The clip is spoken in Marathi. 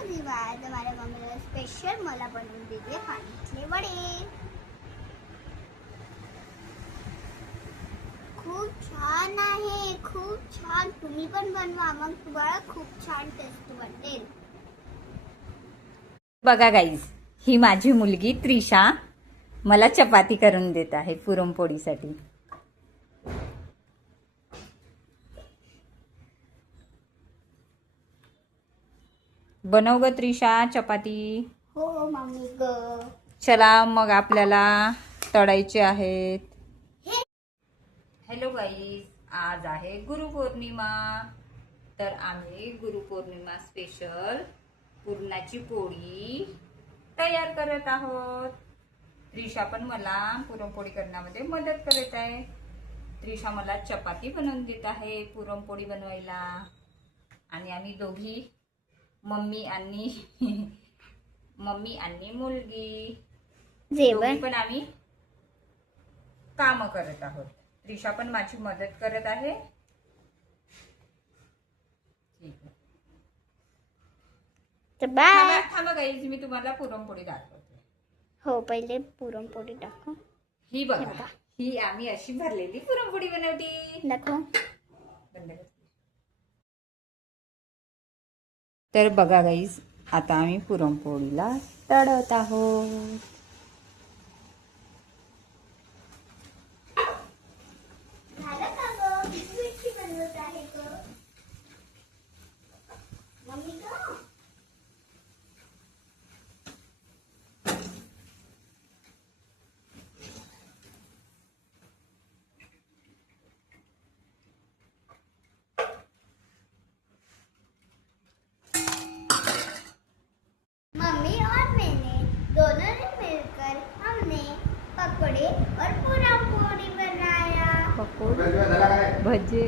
आज माझ्या मम्मीला स्पेशल मला बनवून दिले पाणीचे वडे. खूप छान आहे, खूप छान. तुम्ही पण बनवा, मग तुम्हाला खूप छान टेस्ट वाटेल. बघा गाईज, ही माझी मुलगी त्रिशा मला चपाती करून देत आहे पुरणपोळीसाठी. बनव ग त्रिशा चपाती. हो मम्मी ग. चला मग आपल्याला तळायचे आहेत. हॅलो गाईज, आज आहे गुरुपौर्णिमा. तर आम्ही गुरुपौर्णिमा स्पेशल पुरणाची पोळी तयार करत आहोत. त्रिशा पण मला पुरणपोळी करण्यामध्ये मदत करत आहे. त्रिशा मला चपाती बनवून देत आहे पुरणपोळी बनवायला. आणि आम्ही दोघी मम्मी आणि मुलगी जेवण पण आम्ही काम करत आहोत. त्रिशा पण माझी मदत करत आहे. ठीक आहे, बाय. थांबा गाईज, मी तुम्हाला पुरणपोळी दाखवते. हो, पहिले पुरणपोळी टाकू. ही बघा, ही आम्ही अशी भरलेली पुरणपोळी बनवली. दाखव. बंद कर. तर बघा गाईज, आता आम्ही पुरणपोळीला तळत आहोत. झालं का ग? किती बनवत आहे ग मम्मी ग? मम्मी और मैंने दोनों ने मिलकर हमने पकोड़े और पूरा पूरी बनाया. भजे